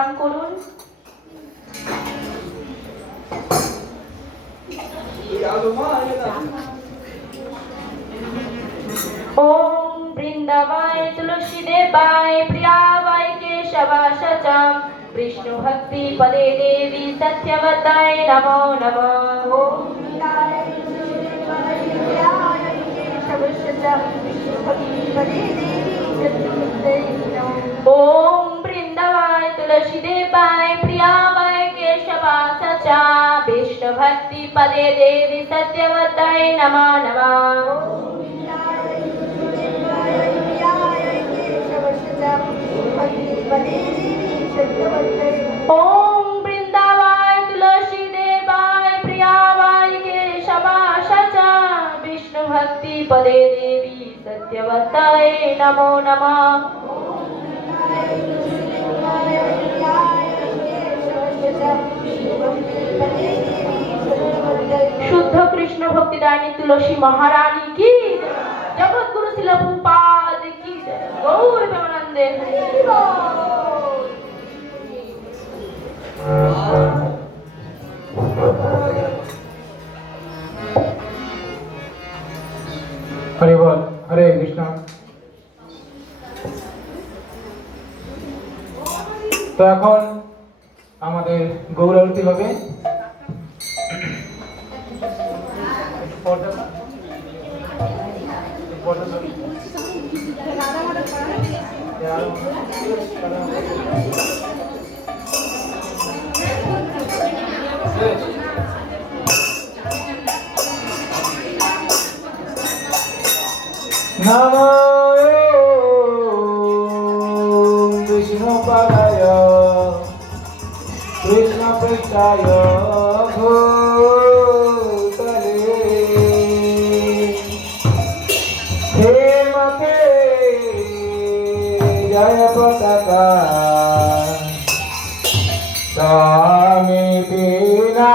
পান করুন। ओम वृंदावाय तुलसी देवाय प्रियावाय केशवाशचम विष्णु भक्ति पदे देवी सत्यवताय नमो नमः। ओम वृंदावाय तुलसी देवाय प्रियावाय केशवाशचा विष्णु भक्ति पदे देवी सत्यवताय नमो नमः। ओम वृंदावाय तुलसी देवाय प्रियावाय केशवाशचा विष्णु भक्ति पदे देवी सत्यवताय नमो नमः। शुद्ध कृष्ण भक्तिदानी तुलसी महारानी की जगत गुरु शिल प्रभुपाद की गौर प्रेमानंदे হরি বল। হরে কৃষ্ণ। তো এখন আমাদের গৌরারতি হবে। নমো বিষ্ণুপদায় কৃষ্ণপৃষ্ঠায় ভূতলে হে মতে জয় পতাকা স্বামী বিনা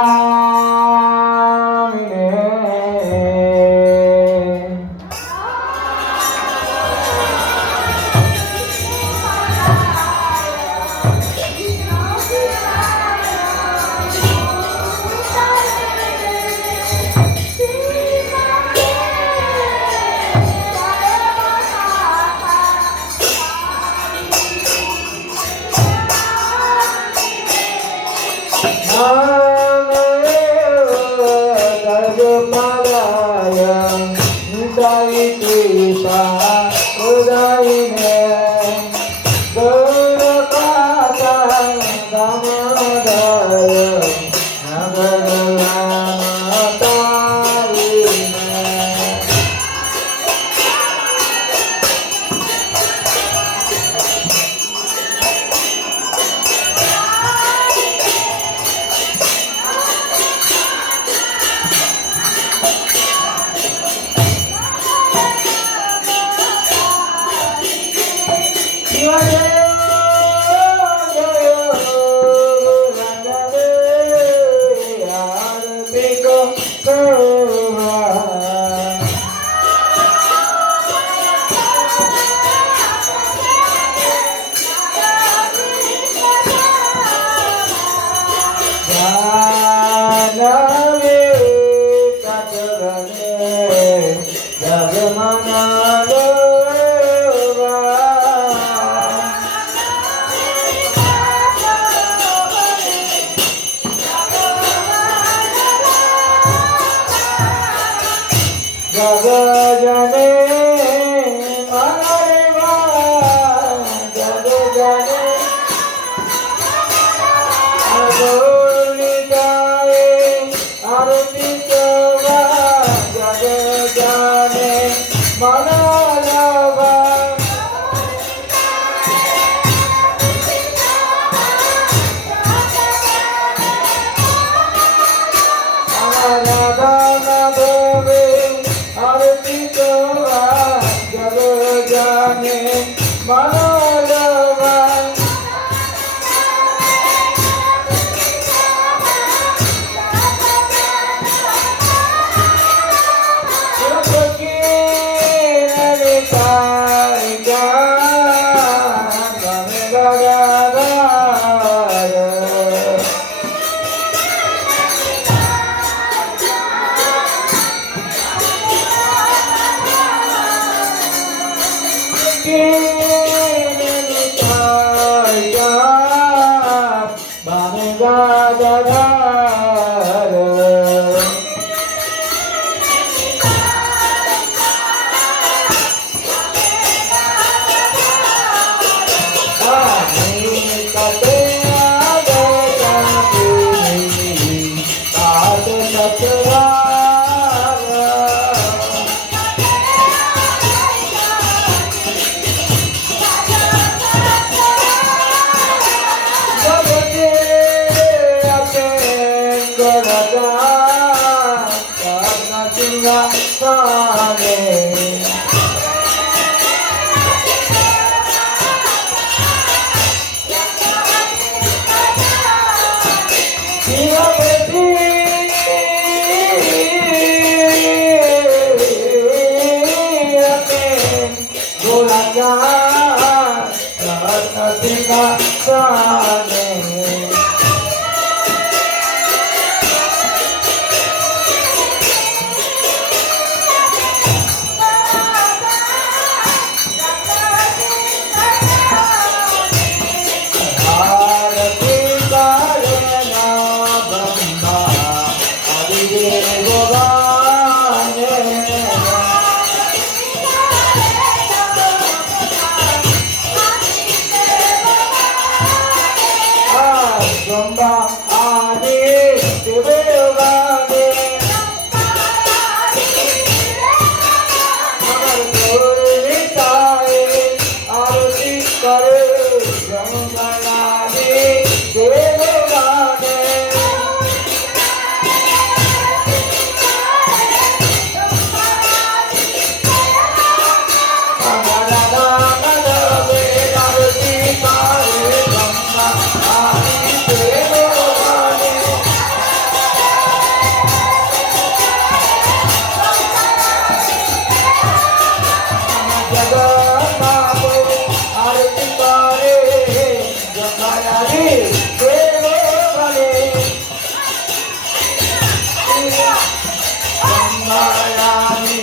রানী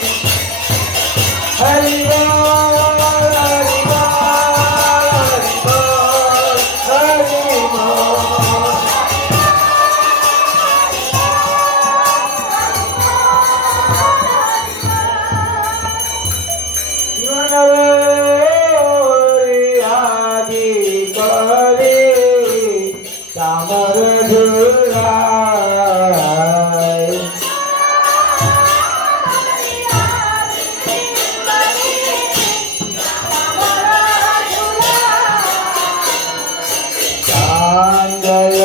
হরি বল হরি বল হরি বল আদি করে কামর ঝুলায় কাঞ্জয়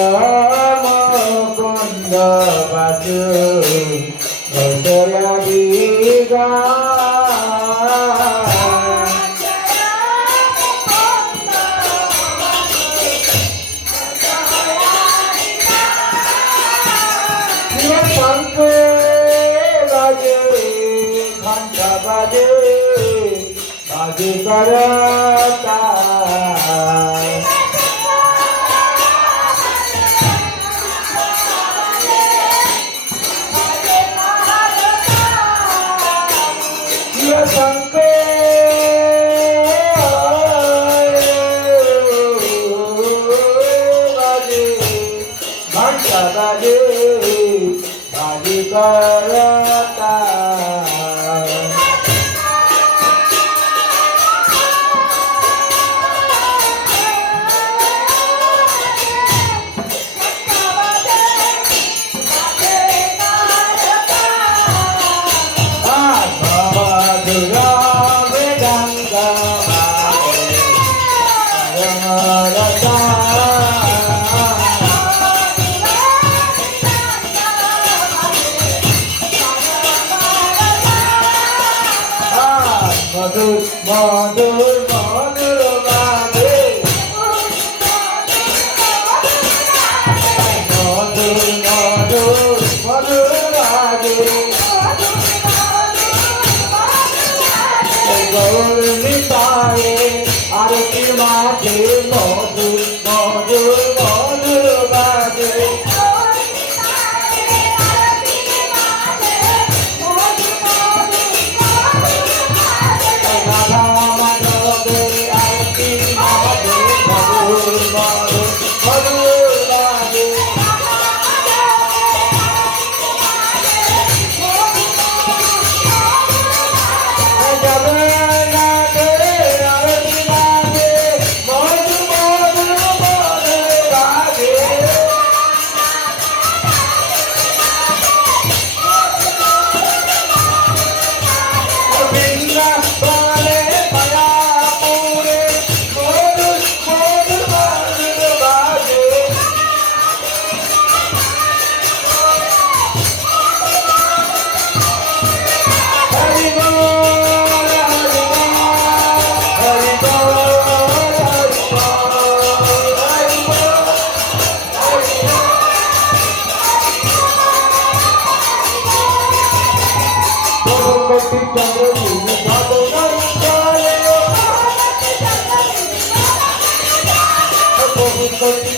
মুকুন্দ বাসু গোসয়াদি শঙ্খ বাজে ঘণ্টা বাজে বাজে করতা শঙ্খ বাজে ঘণ্টা বাজে বাজে করতা মধুর মধুর মধুর বাজে মধুর মধুর মধুর বাজে গৌর নিতায়ে আরতি মাঝে মধুর মধুর মধুর বাজে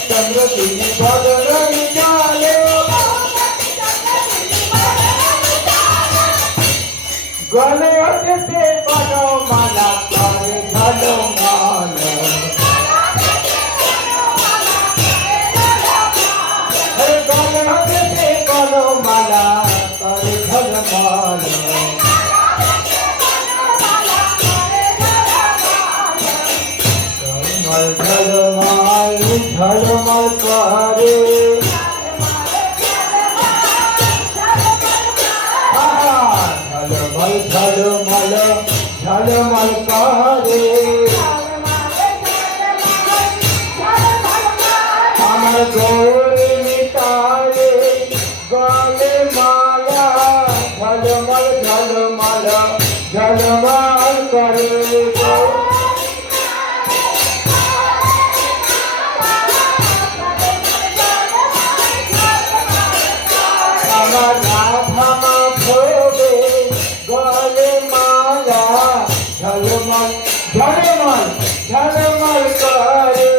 চন্দ্র তিনি বদরই চলে গলে ওঠে বনমালা করে ঝলমল গলে ওঠে বনমালা করে ঝলমল ঝলমল ঝলমল করে ঝলমল ঝলমল ঝলমল করে আমার গৌরী নিতায়ে গলে মালা ঝলমল ঝলমল ঝলমল করে আমার রাধা মাধবে গলে মালা ঝলমল ঝলমল ঝলমল করে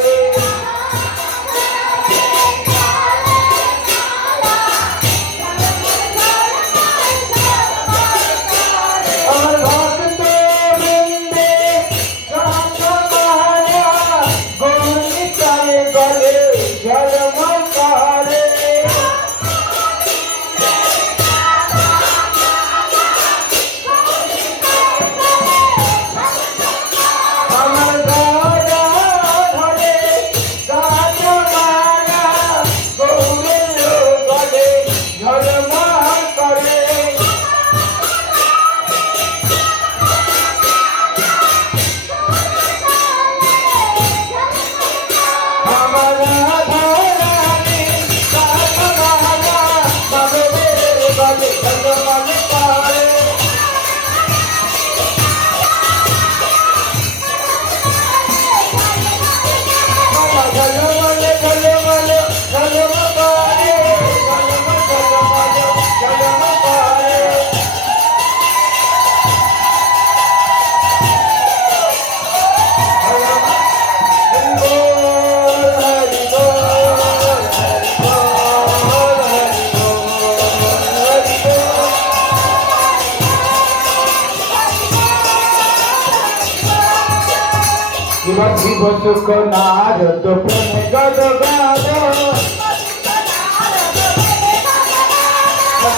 শিব সুখ নারদ প্রেমে গদ গাদ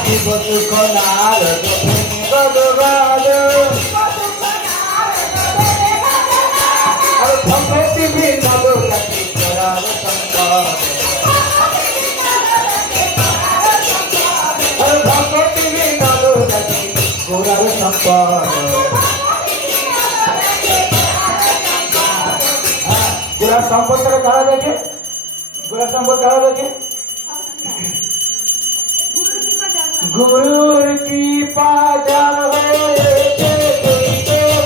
শিব সুখ নারদ প্রেমে গদ গাদ আর ভক্তি বিনোদ গতি করার সম্পদ আর ভক্তি বিনোদ গতি করার সম্পদ গোরা সম্পদটাকে কারা দেখে গোরা সম্পদ কারা দেখে গুরুর কৃপা যার হয়েছে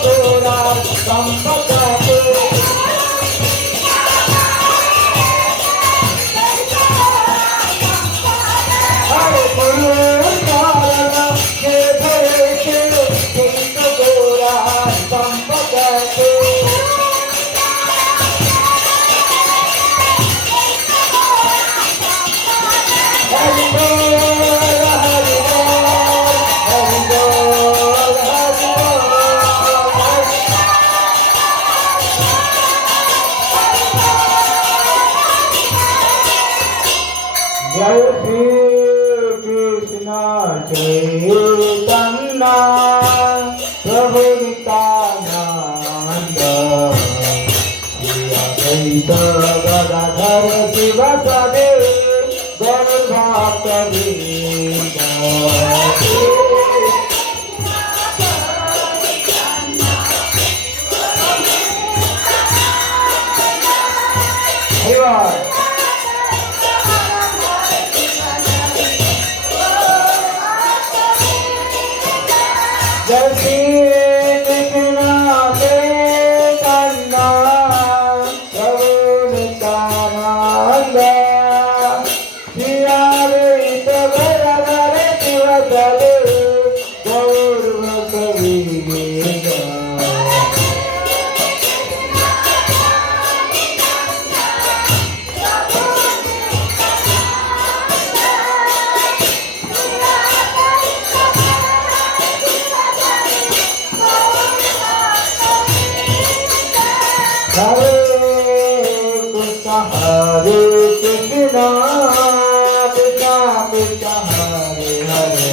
গোরা সম্পদটাকে আরে গুরুর কারণ যে ধরেছে গোরা সম্পদটাকে जय श्री कृष्ण चैतन्य प्रभु नित्यानंद श्री अद्वैत गदाधर शिवसदे गौर भक्त वृंद जय श्री कृष्ण चैतन्य प्रभु नित्यानंद श्री अद्वैत गदाधर शिवसदे गौर भक्त वृंद Hare Krishna Hare Krishna Krishna Krishna Hare Hare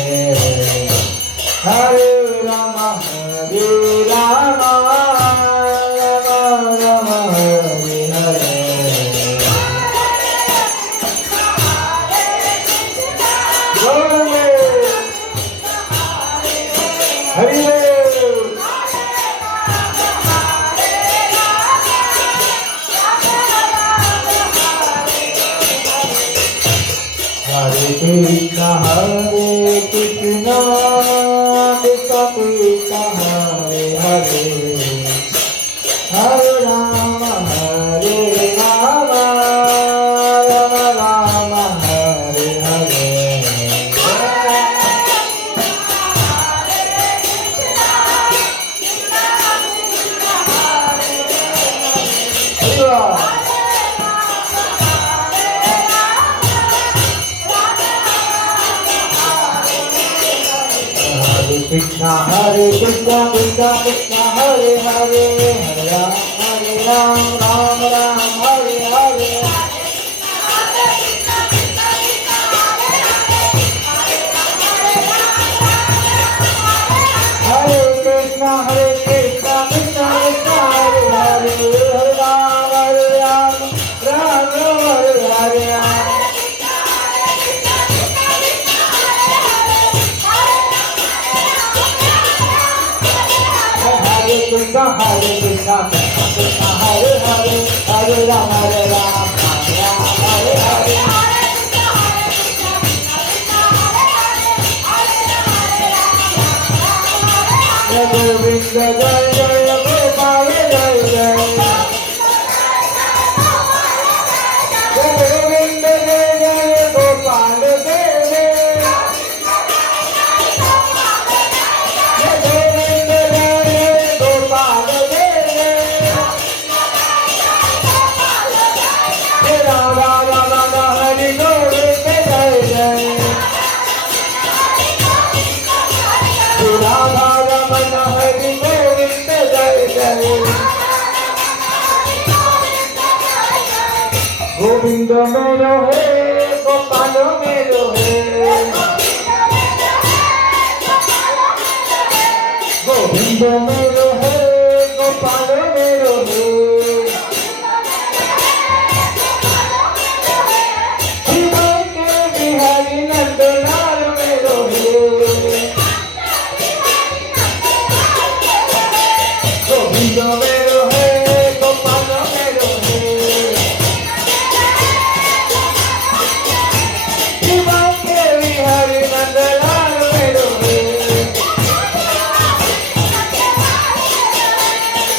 Hare Rama Hare Rama Rama Rama Hare Hare Hare Hare Hare Krishna Hare Krishna Krishna Krishna Hare Hare Hare Rama Hare Rama Rama Rama Hare Hare Krishna Hare Krishna Krishna Krishna Hare Hare Hare Ram Ram Ram Hare Hare Hare Krishna Hare Krishna Krishna Krishna Hare Hare Hare Ram Ram Ram Hare Hare Krishna Hare Krishna Krishna Krishna Hare Hare Hare Ram Ram Ram Hare Hare Jai Govinda Jai Jai Gopal Jai Jai Jai Govinda Jai Jai Gopal Jai Jai Govinda Jai Jai Gopal Jai Jai Ram Ram Ram Hare Govinda Jai Jai Radha Ramana Hare Govinda Jai Jai Govind मेरो हे गोपाल मेरो हे गोविंद मेरो हे गोपाल मेरो हे शिव के बिहारी नंदलाल मेरो हे गोविंद मेरो हे गोपाल मेरो हे शिव के बिहारी नंदलाल मेरो हे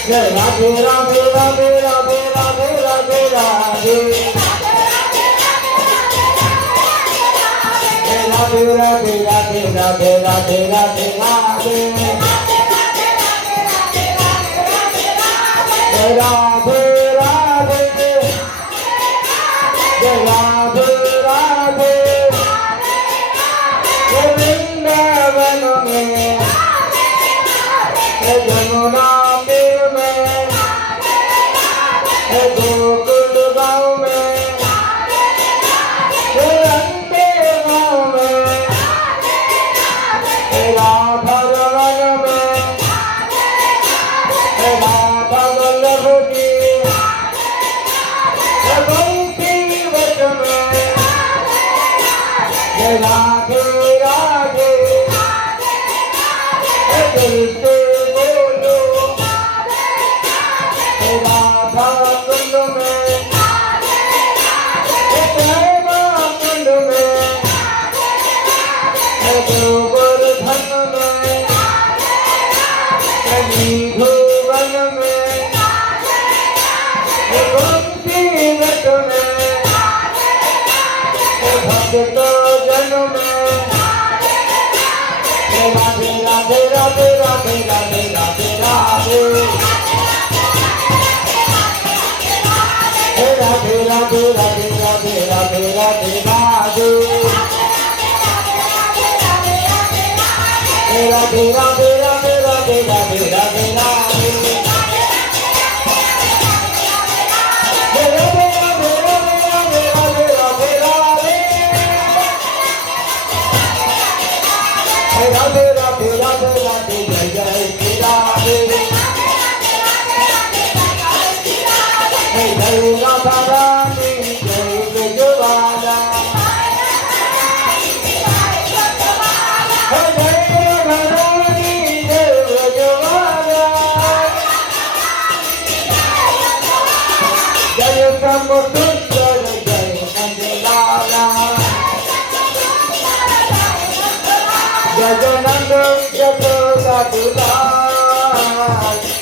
जय राधे राधे राधे राधे राधे राधे राधे जय राधे राधे राधे राधे राधे राधे राधे जय राधे राधे जय राधे राधे जय वृंदावन में जय जमुना तीर में जय गोकुल गाँव में जय अंबे गाँव में जय राधा वन में जय राधा वल्लभ जी जय बंसी बच में जय राधे राधे जय दिल से बोलो जय राधा कुंड में जय प्रेम कुंड में जय गोवर्धन में जय निधुवन में जय बंसी बच में जय भक्त जन में जय राधे राधे राधे राधे राधे राधे राधे जय राधे राधे राधे राधे राधे राधे राधे जय राधे राधे राधे राधे राधे राधे राधे जय राधे राधे राधे राधे राधे राधे राधे जय राधे राधे राधे राधे जय जय श्री राधे जय जय राधा रानी जय ब्रजवाला जय जय राधा रानी जय ब्रजवाला जय श्याम सुंदर जय नंदलाला जय नंद यशोदा दुलार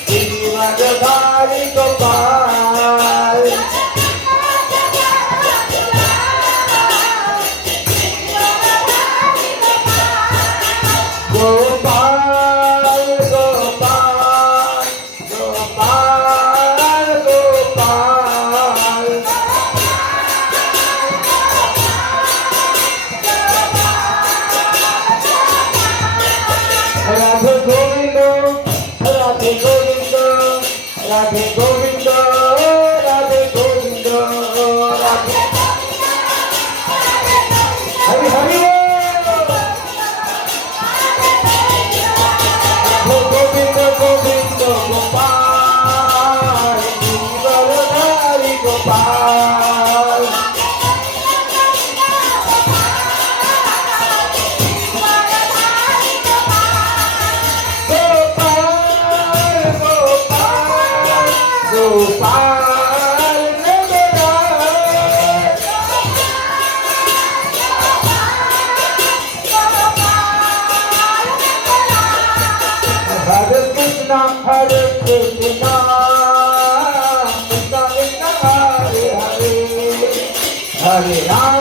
जीवनधारी गोपाल गोपाल गोपाल गोपाल गोपाल राधे गोविंद राधे गोविंद राधे गोविंद राधे गोविंद राधे हरि हरि बोल। गोविंद गोविंद गोपाल जीवनधारी गोपाल गोपाल नंदलाल हरे कृष्णा हरे कृष्णा कृष्णा कृष्णा हरे हरे हरे राम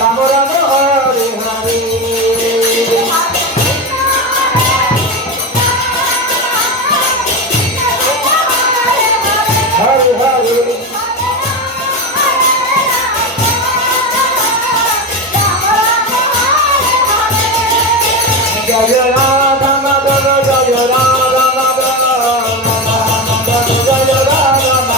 राम राम हरे हरे हरे हरे जय राधा माधव जय राधा माधव जय राधा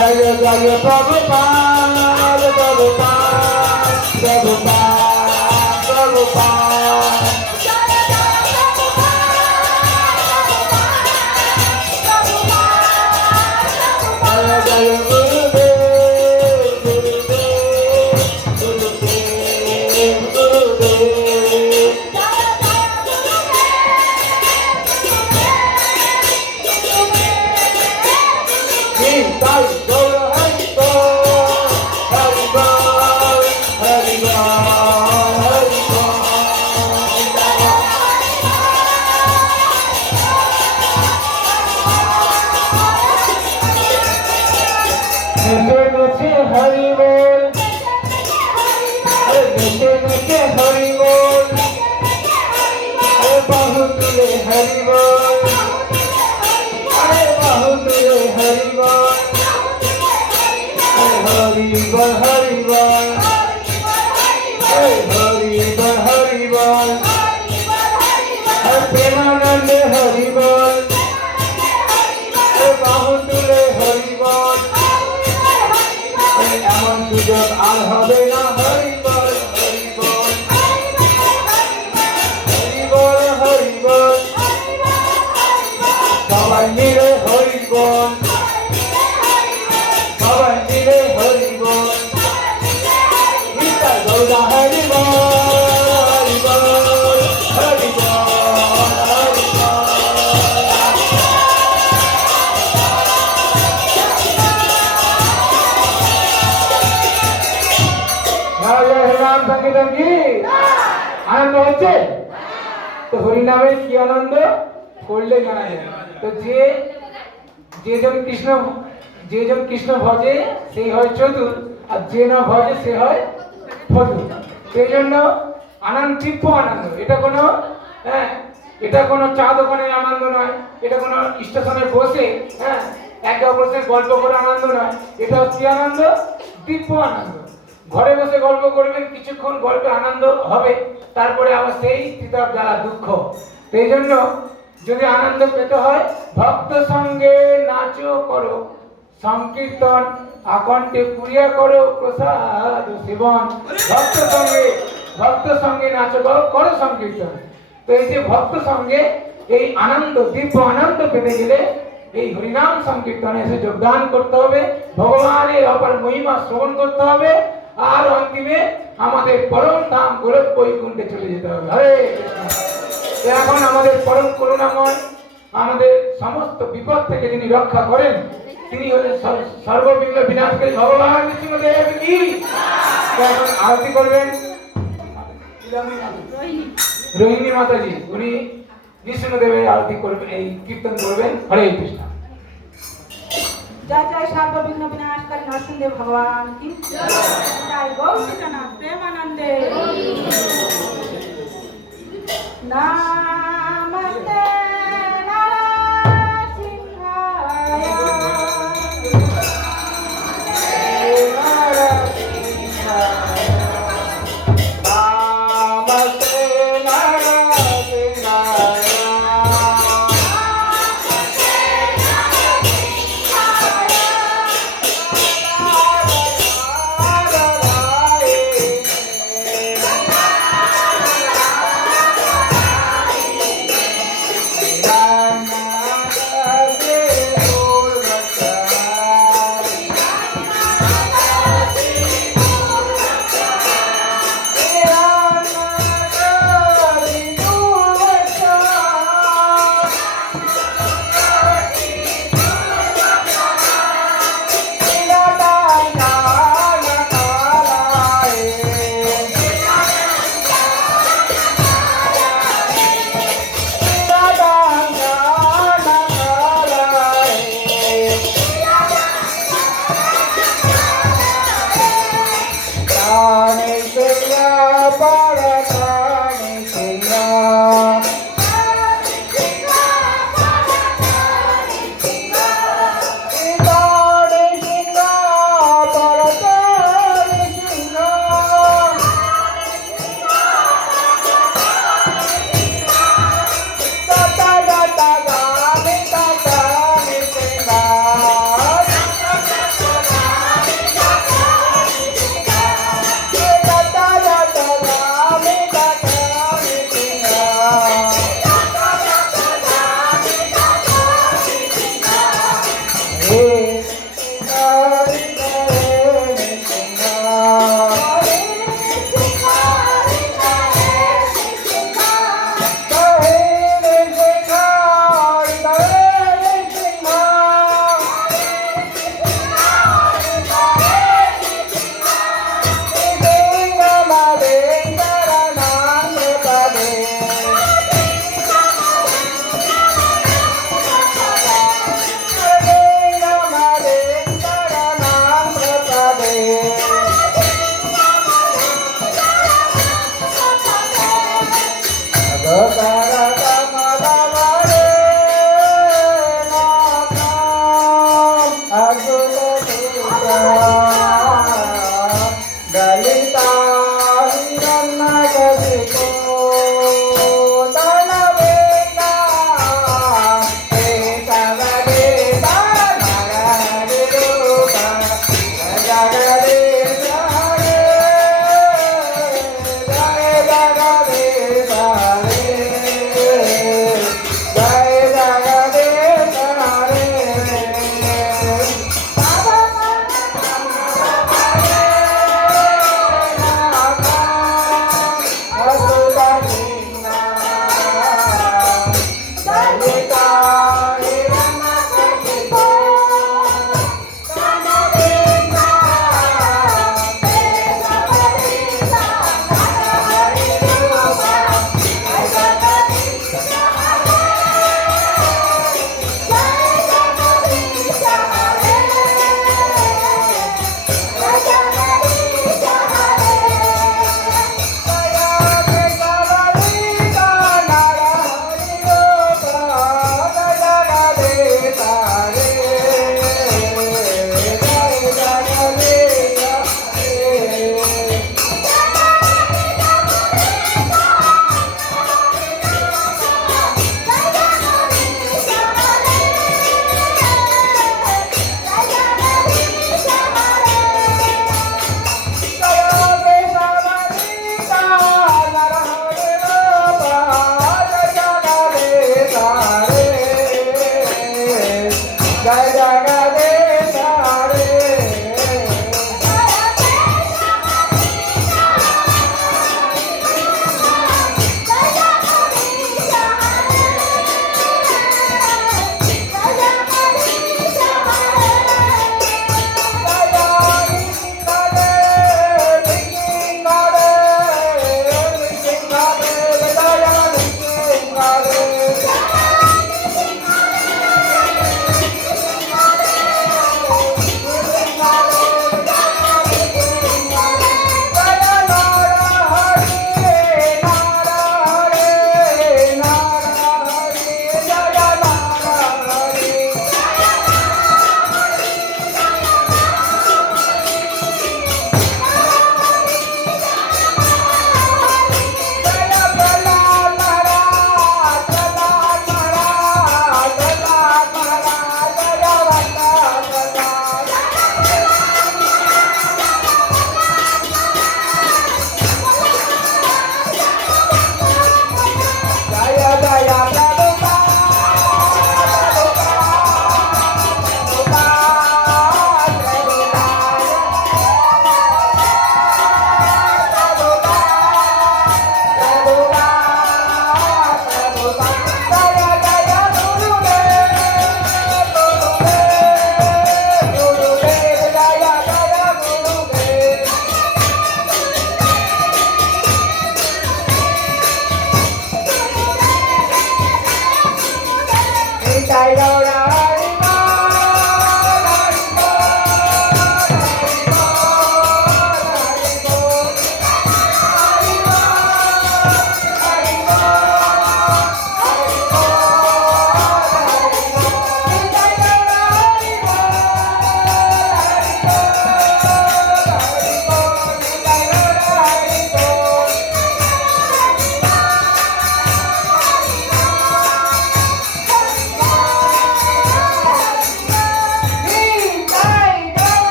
जय जय प्रभुपाद प्रभुपाद प्रभुपाद प्रभुपाद जय जय गुरुदेव गुरुदेव गुरुदेव गुरुदेव Nitai Gaur Hari Bol Hari Bol Hari Bol Hari Bol Nitai Nitai Hari Bol Nitai Nitai Hari Bol Bahu Tule Hari Bol Bahu Tule Hari Bol Hari Bol Hari Bol Hari Bol Hari Bol Premanande Hari Bol Bahu Tule Hari Bol এমন সুযোগ আর হবে না হরি বল হরি বল হরি বল হরি বল সবাই মিলে হরি বল সবাই মিলে হরি বল নিতাই গৌর হরি বল হরি বল হরি বল হরি বল হরিনাম সংকীর্তন কি আনন্দ হচ্ছে তো হরিনামের কি আনন্দ করলে জানা যায় তো যেজন কৃষ্ণ ভজে সেই হয় চতুর আর যে না ভজে সে হয় ফতুর সেই জন্য আনন্দ তীব্র আনন্দ এটা কোনো চা দোকানের আনন্দ নয় এটা কোনো স্টেশনে বসে একে অপরের সাথে গল্প করে আনন্দ নয় এটা কি আনন্দ তীব্র আনন্দ ঘরে বসে গল্প করবেন কিছুক্ষণ গল্পে আনন্দ হবে তারপরে আবার সেই তীব্র জ্বালা দুঃখ সেই জন্য যদি আনন্দ পেতে হয় ভক্ত সঙ্গে নাচো করো সংকীর্তন আকণ্ঠে পুরিয়া করো প্রসাদ সেবন ভক্ত সঙ্গে নাচো করো সংকীর্তন তো এই যে ভক্ত সঙ্গে এই আনন্দ দিব্য আনন্দ পেতে গেলে এই হরিনাম সংকীর্তনে এসে যোগদান করতে হবে ভগবানের অপার মহিমা শ্রবণ করতে হবে আর অন্তিমে আমাদের পরম ধাম গোলক বৈকুণ্ঠে চলে যেতে হবে হরে কৃষ্ণ। এখন আমাদের পরম করুণাময় আমাদের সমস্ত বিপদ থেকে যিনি রক্ষা করেন তিনি হলেন সর্ববিঘ্ন বিনাশকারী ভগবান বিষ্ণুদেব কি এখন আরতি করবেন রোহিণী মাতাজি উনি বিষ্ণুদেবের আরতি করবেন এই কীর্তন করবেন হরে কৃষ্ণ। जय जय सर्वविघ्न विनाशकारी नरसिंह भगवान की जय गौ सीतानाथ प्रेमानंदे नमस्ते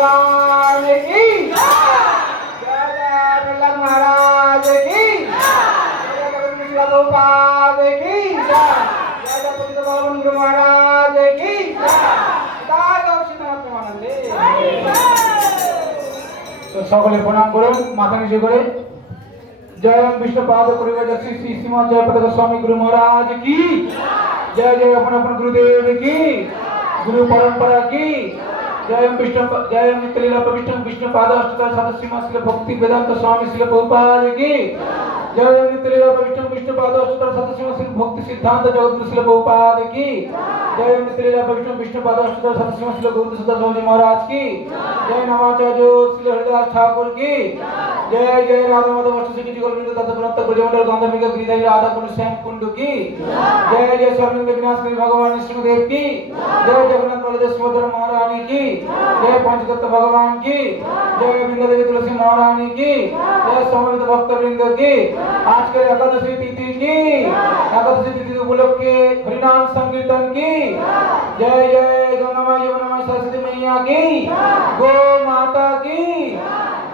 भगवान की जय जय प्रहलाद महाराज की जय जय शिला प्रभुपाद की जय जय पतित पावन गुरु महाराज की जय गौ सीतानाथ प्रेमानंदे। तो সকলে প্রণাম করুন মাথা নিচু করে। जय विष्णु पाद परिवार श्री श्री श्रीमान जय पताका स्वामी गुरु महाराज की जय जय अपन अपन गुरुदेव की गुरु परंपरा की जय मित्रलीला प्रविष्ट विष्णु पाद अष्टोत्तर शत श्रीमान श्री भक्ति वेदांत स्वामी श्री प्रभुपाद की जय मित्रलीला प्रविष्ट विष्णु पाद अष्टोत्तर शत श्रीमान श्री भक्ति सिद्धांत जगद्गुरु श्री प्रभुपाद की जय मित्रलीला प्रविष्ट विष्णु पाद अष्टोत्तर शत श्रीमान श्री गौतम सदाशिव महाराज की जय नमाचार्य श्री हरिदास ठाकुर की जय जय राधा माधव अष्टसिद्धि की गोविंद दत्त ग्रंथ गुरुमंडल गांधर्विक गिरिधारी राधा कुंड श्याम कुंड की जय जय स्वामी विनाशकारी भगवान विष्णुदेव की जय जगन्नाथ बलदेव सुभद्रा महारानी की जय पंचतत्व भगवान की जय बिंदा देवी तुलसी महारानी की जय समवेत भक्तवृंद की आज के एकादशी तिथि की एकादशी तिथि उपलक्षे हरिनाम संकीर्तन की जय जय गंगा माँ यमुना माँ सरस्वती मैया की गो माता की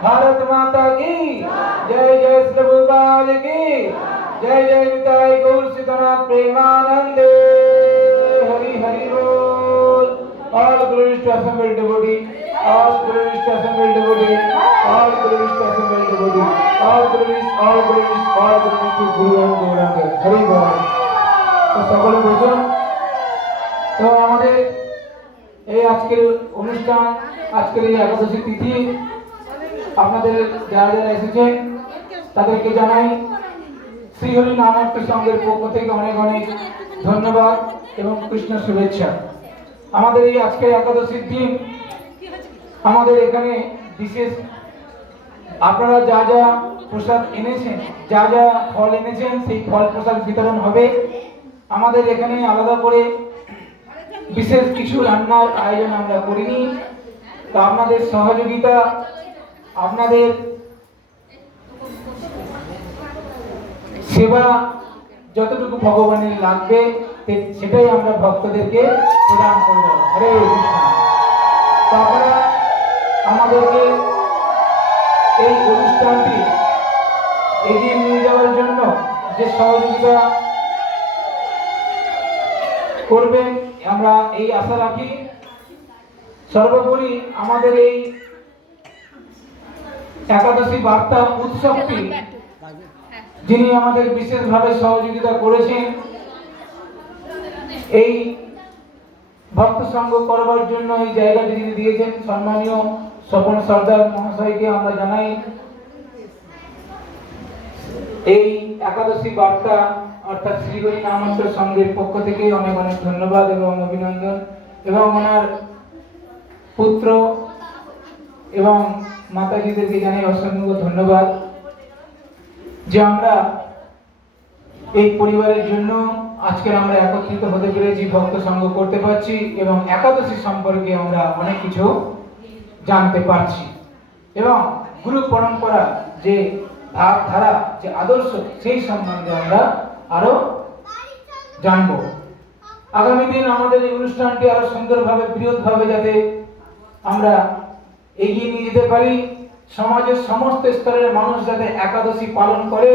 भारत माता की जय जय श्री प्रभुपाद की जय जय निताई गौर सीतानाथ प्रेमानंदे हरि हरि बोल। All glories to assembled devotee, all glories to assembled devotee, all glories to assembled devotee, all glories to Guru and Gauranga. Hari Bol. তো সকলে বসুন। তো আমাদের এই আজকের অনুষ্ঠান আজকের এই একাদশী তিথি আপনাদের যারা যারা এসেছেন তাদেরকে জানাই শ্রীহরি নামার্থ সংঘের পক্ষ থেকে অনেক অনেক ধন্যবাদ এবং কৃষ্ণ শুভেচ্ছা। আমাদের এই আজকের একাদশীর দিন আমাদের এখানে বিশেষ আপনারা যা যা প্রসাদ এনেছেন যা যা ফল এনেছেন সেই ফল প্রসাদ বিতরণ হবে। আমাদের এখানে আলাদা করে বিশেষ কিছু রান্নার আয়োজন আমরা করিনি। তো আপনাদের সহযোগিতা আপনাদের সেবা যতটুকু ভগবানের লাগবে সেটাই আমরা ভক্তদেরকে প্রদান করব। হরে কৃষ্ণ। তো আপনারা আমাদেরকে এই অনুষ্ঠানটি এগিয়ে নিয়ে যাওয়ার জন্য যে সহযোগিতা করবেন আমরা এই আশা রাখি। সর্বোপরি আমাদের এই একাদশী বার্তা উৎসবটি যিনি আমাদের বিশেষভাবে সহযোগিতা করেছেন এই ভক্ত সঙ্গ করবার জন্য এই জায়গাটি যিনি দিয়েছেন সম্মানীয় স্বপন সর্দার মহাশয়কে আমরা জানাই এই একাদশী বার্তা অর্থাৎ শ্রীহরি নামার্থ সংঘের পক্ষ থেকে অনেক অনেক ধন্যবাদ এবং অভিনন্দন এবং ওনার পুত্র এবং মাতাজিদেরকে জানাই অসংখ্য ধন্যবাদ যে আমরা এই পরিবারের জন্য আজকে আমরা একত্রিত হতে পেরেছি, ভক্ত সঙ্গ করতে পারছি এবং একাদশী সম্পর্কে আমরা অনেক কিছু জানতে পারছি এবং গুরু পরম্পরা যে ভাবধারা যে আদর্শ সেই সম্বন্ধে আমরা আরো জানব। আগামী দিন আমাদের এই অনুষ্ঠানটি আরো সুন্দরভাবে বৃহৎভাবে যাতে আমরা এগিয়ে নিয়ে যেতে পারি, সমাজের সমস্ত স্তরের মানুষ যাতে একাদশী পালন করে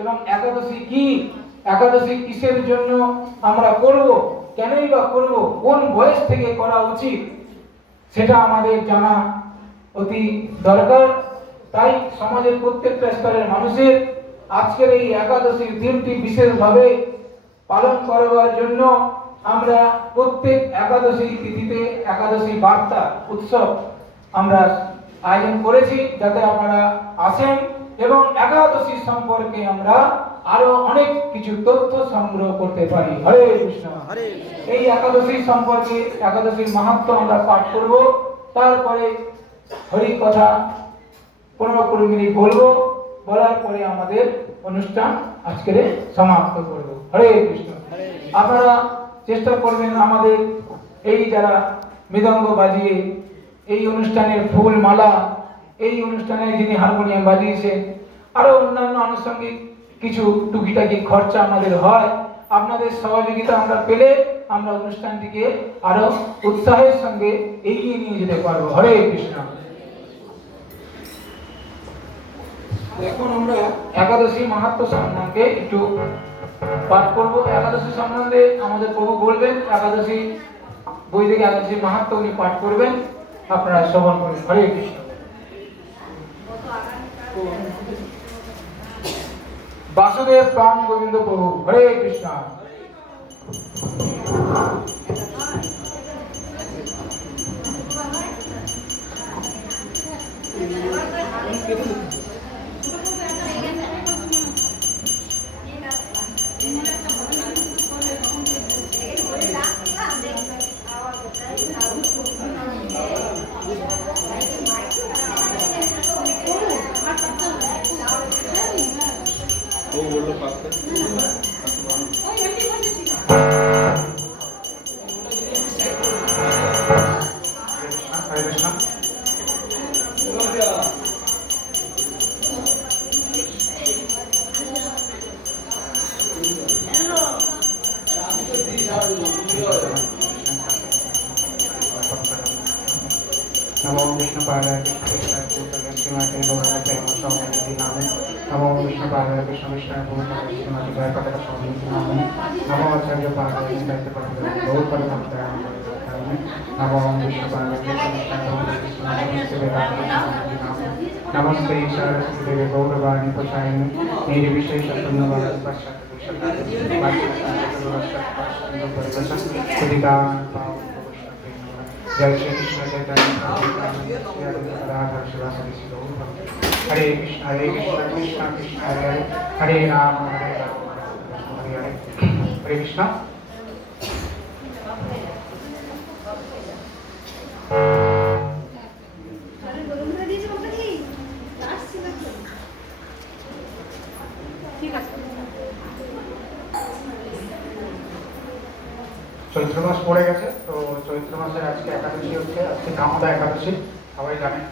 এবং একাদশী কি, একাদশী কিসের জন্য আমরা করব, কেনই বা করব, কোন বয়স থেকে করা উচিত সেটা আমাদের জানা অতি দরকার। তাই সমাজের প্রত্যেকটা স্তরের মানুষের আজকের এই একাদশীর দিনটি বিশেষভাবে পালন করবার জন্য আমরা প্রত্যেক একাদশী তিথিতে একাদশী বার্তা উৎসব আমরা আয়োজন করেছি যাতে আপনারা আসেন এবং একাদশী সম্পর্কে আমরা আরো অনেক কিছু তথ্য সংগ্রহ করতে পারি। হরে কৃষ্ণ। এই একাদশী সম্পর্কে একাদশীর মাহাত্ম্য আমরা পাঠ করব, তারপরে হরি কথা 15-20 মিনিট বলবো, বলার পরে আমাদের অনুষ্ঠান আজকে সমাপ্ত করব। হরে কৃষ্ণ। আপনারা চেষ্টা করবেন আমাদের এই যারা মৃদঙ্গ বাজিয়ে এই অনুষ্ঠানের ফুল মালা, এই অনুষ্ঠানে যিনি হারমোনিয়াম বাজিয়েছেন, আরো অন্যান্য আনুষঙ্গিক কিছু টুকিটাকি খরচা আমাদের হয়, আপনাদের সহযোগিতা আমরা পেলে আমরা অনুষ্ঠানটিকে আরো উৎসাহের সঙ্গে এগিয়ে নিয়ে যেতে পারবো। হরে কৃষ্ণ। এখন আমরা একাদশী মাহাত্ম্য সম্বন্ধে একটু পাঠ করবো। একাদশী সম্বন্ধে আমাদের প্রভু বলবেন, একাদশী বই থেকে একাদশী মাহাত্ম্য উনি পাঠ করবেন, আপনারা শ্রবণ করবেন। হরে কৃষ্ণ। বাসুদেব প্রাণ গোবিন্দ প্রভু। হরে কৃষ্ণ। नमो विष्णुपादाय कृष्णाय भूतले श्रीमते भगवते स्वामी नामे नमो विष्णुपादाय कृष्ण विष्णाय भूतले श्रीमते भगवते स्वामी नामे नमो आचार्य पादाय दैत्य पादाय गौर परमात्माय नमो विष्णुपादाय कृष्ण विष्णाय भूतले श्रीमते भगवते स्वामी नामे नमस्ते सरस्वती देवी गौरवाणी प्रचारिणे मेरे विशेष धन्यवाद पश्चात जय श्री कृष्ण चैतन्य राधा शिवासरी हरे कृष्ण कृष्ण कृष्ण हरे हरे हरे राम हरे हरे हरे कृष्ण। চৈত্র মাস পড়ে গেছে, তো চৈত্র মাসের আজকে একাদশী হচ্ছে, আজকে কামদা একাদশী, সবাই জানেন।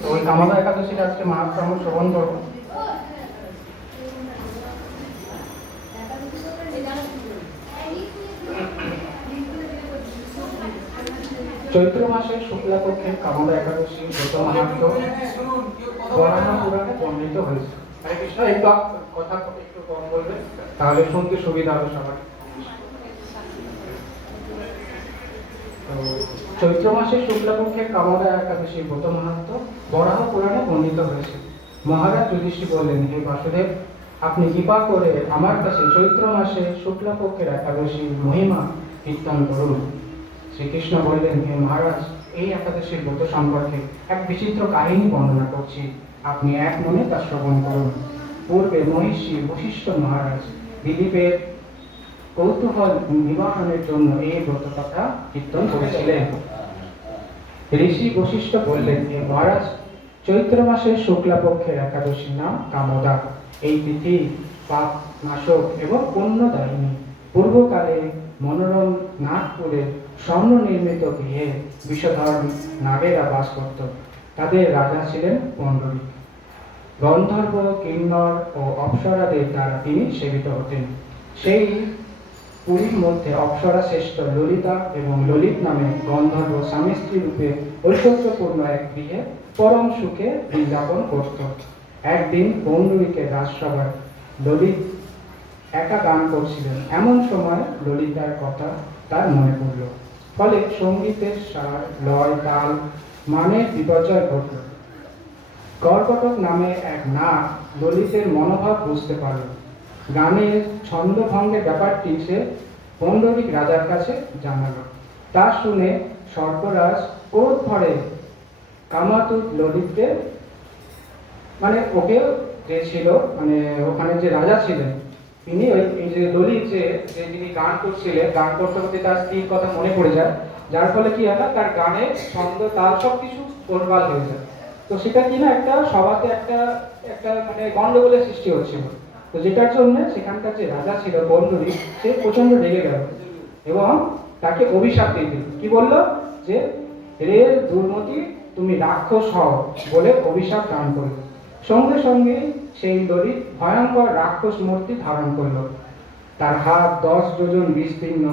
তো ওই কামদা একাদশীর আজকে মাহাত্ম্য আমরা শ্রবণ করবো। চৈত্র মাসের শুক্লাপক্ষের কামদা একাদশী ব্রত মাহাত্ম্য বরাহ পুরাণে বর্ণিত হয়েছে। হরে কৃষ্ণ। একটু কথা একটু কম বলবে, তাহলে শুনতে সুবিধা হবে সবার। তো চৈত্র মাসের শুক্লাপক্ষের কামদা একাদশী ব্রত মাহাত্ম্য বরাহ পুরাণে বর্ণিত হয়েছে। মহারাজ যুধিষ্ঠির বললেন, হে বাসুদেব, আপনি কৃপা করে আমার কাছে চৈত্র মাসে শুক্লাপক্ষের একাদশী মহিমা কীর্তন করুন। শ্রীকৃষ্ণ বললেন, হে মহারাজ, এই একাদশীর ব্রত সম্পর্কে এক বিচিত্র কাহিনী বর্ণনা করছি, আপনি এক মনে তা শ্রবণ করুন। পূর্বে মহিষী বশিষ্ঠ মহারাজ দিলীপের কৌতূহল নিবারণের জন্য এই ব্রত কথা কীর্তন করেছিলেন। ঋষি বশিষ্ঠ বললেন, হে মহারাজ, চৈত্র মাসের শুক্লাপক্ষের একাদশীর নাম কামদা। এই তিথি পাপ নাশক এবং পুণ্যদায়িনী। পূর্বকালে মনোরম নাগপুরে স্বর্ণ নির্মিত গৃহে বিষধর নাগেরা বাস করত। তাদের রাজা ছিলেন পণ্ডরিক। গন্ধর্ব, কিন্নর ও অপ্সরাদের দ্বারা তিনি সেবিত হতেন। সেই পুরীর মধ্যে অপ্সরা শ্রেষ্ঠ ললিতা এবং ললিত নামে গন্ধর্ব স্বামী স্ত্রী রূপে ঐশ্বর্যপূর্ণ এক গৃহে পরম সুখে দিনযাপন করত। একদিন পণ্ডরিকের রাজসভায় ললিত একা গান করছিলেন। এমন সময় ললিতার কথা তার মনে পড়ল। ফলে সঙ্গীতের সার, লয়, তাল, মানের বিপর্যয় ঘটল। কর্কটক নামে এক নাগ ললিতের মনোভাব বুঝতে পারল। গানের ছন্দভঙ্গের ব্যাপারটি সে পণ্ডরিক রাজার কাছে জানাল। তা শুনে সর্পরাজ ক্রোধ ভরে কামাতুর ললিতকে, মানে ওকে যে ছিল, মানে ওখানে যে রাজা ছিলেন তিনি, ওই যে ললিত যে যিনি গান করছিলেন, গান করতে করতে তার স্ত্রীর কথা মনে পড়ে যায়, যার ফলে কি হয়, তার গানের ছন্দ, তার সবকিছু গোলমাল হয়ে যায়। তো সেটা কি না, একটা সভাতে একটা একটা মানে গন্ডগোলের সৃষ্টি হচ্ছিল। তো যেটার জন্য সেখানকার যে রাজা ছিল পণ্ডরিক, সে প্রচন্ড রেগে গেল এবং তাকে অভিশাপ দিয়ে দিল। কি বলল, যে রে দুর্মতি, তুমি রাক্ষস হও বলে অভিশাপ দান করল। সঙ্গে সঙ্গে সেই দড়ি ভয়ঙ্কর রাক্ষস মূর্তি ধারণ করল। তার হাত 10 যোজন বিস্তীর্ণ,